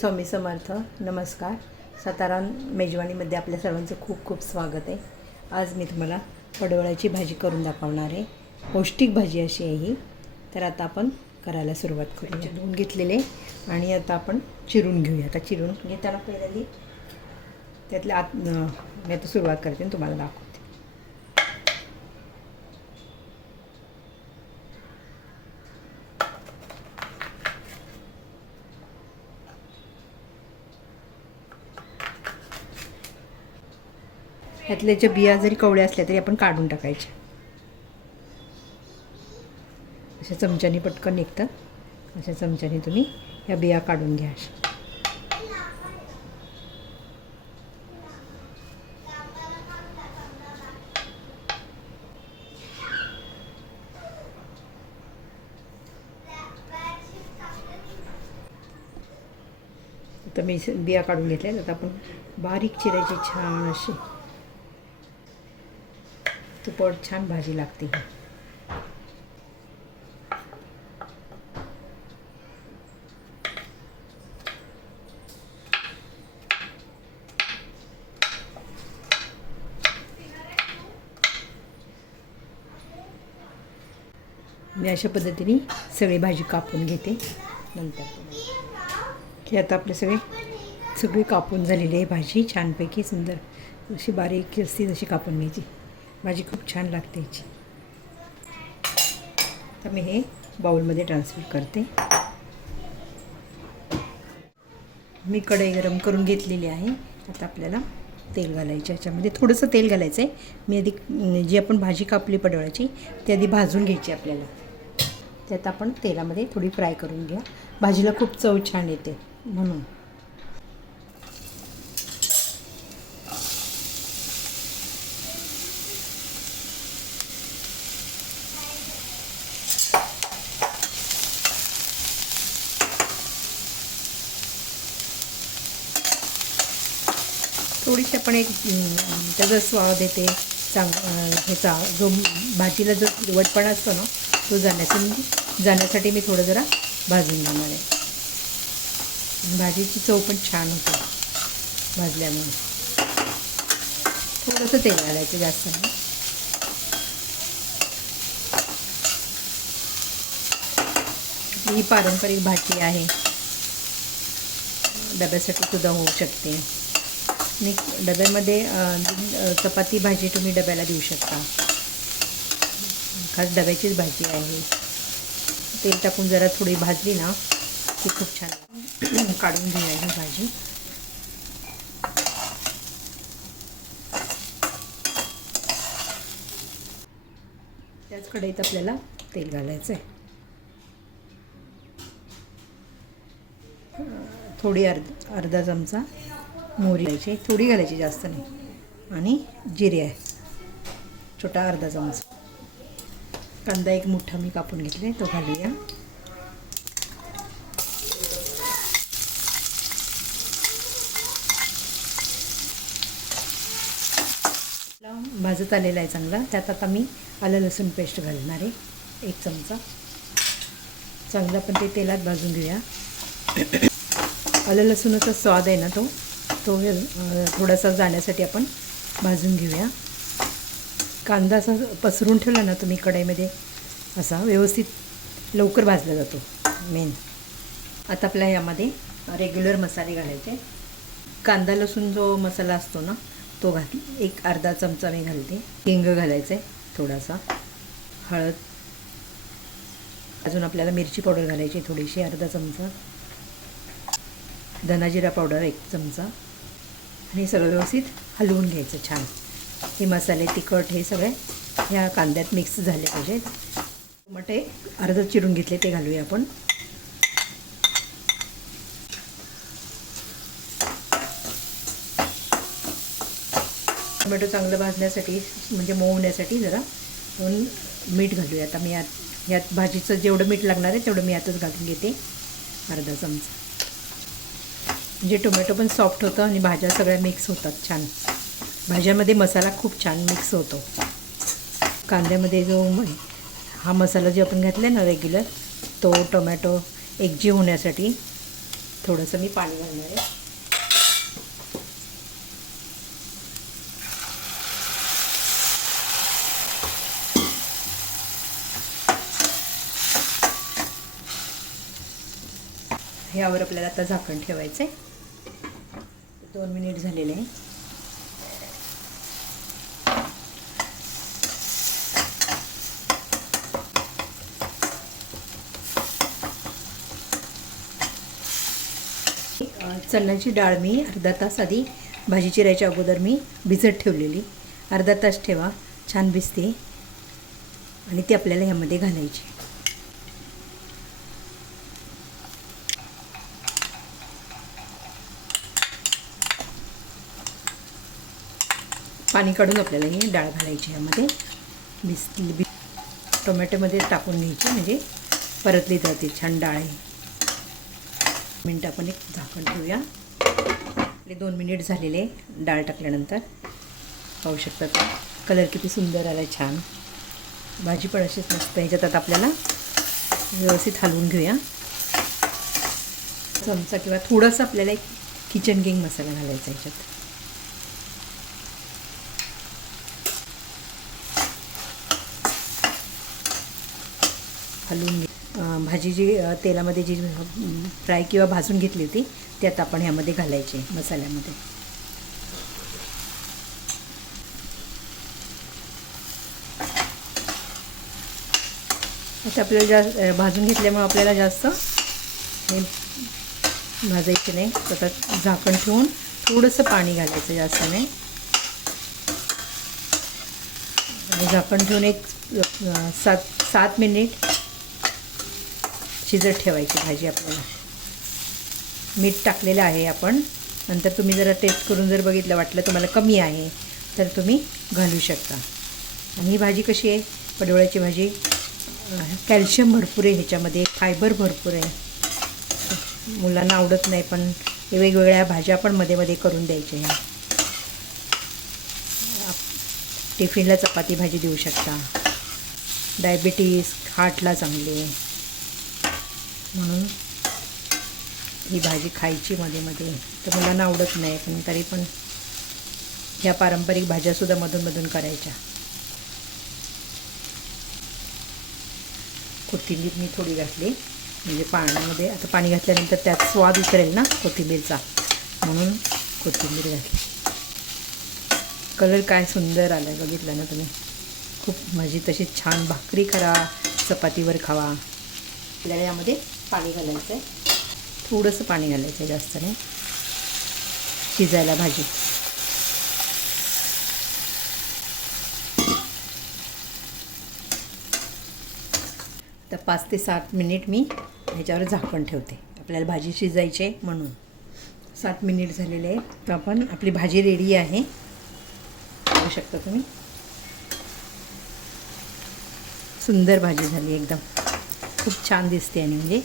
स्वामी समर्थ नमस्कार. सातारा मेजवानीमध्ये आपल्या सर्वांचं खूप खूप स्वागत आहे. आज मी तुम्हाला पडवळ्याची भाजी करून दाखवणार आहे. पौष्टिक भाजी अशी आहे ही. तर आता आपण करायला सुरुवात करूया. धुवून घेतलेले आणि आता आपण चिरून घेऊया. आता चिरून घेताना पहिल्यांदा त्यातल्या आत मी आता सुरुवात करते आणि तुम्हाला दाखवू ह्यातल्या ज्या बिया जरी कवळ्या असल्या तरी आपण काढून टाकायच्या अशा चमच्याने पटकन निघतात अशा चमच्याने तुम्ही ह्या बिया काढून घ्या अशा. आता मी बिया काढून घेतल्या आता आपण बारीक चिरायची छान अशी तुपट छान भाजी लागते ही. मी अशा पद्धतीने सगळी भाजी कापून घेते. नंतर की आता आपले सगळे, सगळी कापून झालेली आहे भाजी, छानपैकी सुंदर. अशी बारीक असते तशी कापून घ्यायची. भाजी खूप छान लागते याची. तर मी हे बाऊलमध्ये ट्रान्सफर करते. मी कढई गरम करून घेतलेली आहे. आता आपल्याला तेल घालायचे याच्यामध्ये थोडंसं तेल घालायचं आहे. मी आधी जी आपण भाजी कापली पडवळाची ती आधी भाजून घ्यायची आपल्याला. त्यात आपण तेलामध्ये थोडी फ्राय करून घ्या. भाजीला खूप चव छान येते म्हणून. थोडीशी आपण एक त्याचा स्वाद येते चांग ह्याचा जो भाजीला जो हिरवटपणा असतो ना तो जाण्यासाठी जाण्यासाठी मी थोडं जरा भाजून घेणार आहे. भाजीची चव पण छान होते भाजल्यामुळे. थोडंसं तेल घालायचं जास्त नाही. ही पारंपरिक भाजी आहे. डब्यासाठी सुद्धा होऊ शकते. आणि डब्यामध्ये चपाती भाजी तुम्ही डब्याला देऊ शकता. खास डब्याचीच भाजी आहे. तेल टाकून जरा थोडी भाजली ना ती खूप छान काढून घेऊया ही भाजी. त्याच कढईत आपल्याला तेल घालायचं आहे थोडी अर्ध अर्धा चमचा मोहरी घालायची थोडी घालायची जास्त नाही. आणि जिरे आहे. छोटा अर्धा चमचा. कांदा एक मोठा मी कापून घेतले तो घालूया. भाजत आलेला आहे चांगला. त्यात आता मी आलं लसूण पेस्ट घालणार आहे. एक चमचा. चांगला पण ते तेलात भाजून घेऊया. आलं लसूणाचा स्वाद आहे ना तो. तो थोडासा जाण्यासाठी आपण भाजून घेऊया. कांदा असा पसरून ठेवला ना तुम्ही कढईमध्ये असा व्यवस्थित लवकर भाजला जातो मेन आता आपल्या यामध्ये रेग्युलर मसाले घालायचे. कांदा लसूण जो मसाला असतो ना तो घात एक अर्धा चमचा मी घालते. हिंग घालायचं आहे थोडासा हळद. अजून आपल्याला मिरची पावडर घालायची थोडीशी अर्धा चमचा. धनाजिरा पावडर एक चमचा. आणि सगळं व्यवस्थित हलवून घ्यायचं छान. हे मसाले तिखट हे सगळे ह्या कांद्यात मिक्स झाले पाहिजेत टमाटे अर्ध चिरून घेतले ते घालूया आपण. टोमॅटो चांगलं भाजण्यासाठी म्हणजे मऊ होण्यासाठी जरा दोन मीठ घालूया. आता मी यात यात भाजीचं जेवढं मीठ लागणार आहे तेवढं मी यातच घालून घेते. अर्धा चमचा. म्हणजे टोमॅटो पण सॉफ्ट होतं आणि भाज्या सगळ्या मिक्स होतात छान. भाज्यामध्ये मसाला खूप छान मिक्स होतो. कांद्यामध्ये जो हा मसाला जो आपण घातला आहे ना रेग्युलर तो टोमॅटो एकजीव होण्यासाठी थोडंसं मी पाणी घालणार आहे. ह्यावर आपल्याला आता झाकण ठेवायचं आहे दोन मिनिट झालेले आहे. चण्याची डाळ मी अर्धा तास आधी भाजी चिरायच्या अगोदर मी भिजत ठेवलेली. अर्धा तास ठेवा छान भिजते. आणि ती आपल्याला ह्यामध्ये घालायची. पाणी काढून आपल्याला ही डाळ घालायची यामध्ये भिजली बी टोमॅटोमध्ये टाकून घ्यायची म्हणजे परतली जाते. छान डाळ आहे. मिनटं आपण एक झाकण ठेवूया. आपले दोन मिनिट झालेले डाळ टाकल्यानंतर. पाहू शकतात कलर किती सुंदर आला आहे छान. भाजी पण अशीच मस्त ह्याच्यात आता आपल्याला व्यवस्थित हलवून घेऊया. चमचा किंवा थोडासा आपल्याला एक किचन किंग मसाला घालायचा ह्याच्यात हलवून भाजी जी तेलामध्ये जी फ्राय किंवा भाजून घेतली होती त्यात आता आपण ह्यामध्ये घालायची मसाल्यामध्ये. आता आपल्याला जास्त भाजून घेतल्यामुळे आपल्याला जास्त हे भाजायचे नाही. सतत झाकण ठेवून थोडंसं पाणी घालायचं जास्त नाही आणि झाकण ठेवून एक सात सात मिनिट शिजत ठेवायची भाजी आपल्याला. मीठ टाकलेलं आहे आपण. नंतर तुम्ही जरा टेस्ट करून जर बघितलं वाटलं तुम्हाला कमी आहे तर तुम्ही घालू शकता. आणि ही भाजी कशी आहे? पडवळ्याची भाजी. कॅल्शियम भरपूर आहे ह्याच्यामध्ये फायबर भरपूर आहे. मुलांना आवडत नाही पण वेगवेगळ्या भाज्या पण मध्ये मध्ये करून द्यायच्या ह्या टिफिनला चपाती भाजी देऊ शकता. डायबिटीस हार्टला चांगली आहे. म्हणून ही भाजी खायची मध्ये मध्ये. तर मुलांना आवडत नाही पण तरी पण ह्या पारंपरिक भाज्यासुद्धा मधूनमधून करायच्या. कोथिंबीर मी थोडी घातली. म्हणजे पाण्यामध्ये आता पाणी घातल्यानंतर त्यात स्वाद उतरेल ना कोथिंबीरचा. म्हणून कोथिंबीर घातली. कलर काय सुंदर आला आहे बघितलं ना तुम्ही. खूप माझी तशी छान भाकरी करा चपातीवर खावा. आपल्याला यामध्ये पाणी घालायचं आहे थोडंसं पाणी घालायचं आहे जास्त नाही शिजायला भाजी. तर पाच ते सात मिनिट मी ह्याच्यावर झाकण ठेवते. आपल्याला भाजी शिजायची आहे म्हणून. सात मिनिट झालेले आहे तर आपण आपली भाजी रेडी आहे. बघू शकता तुम्ही. सुंदर भाजी झाली एकदम. खूप छान दिसते आणि म्हणजे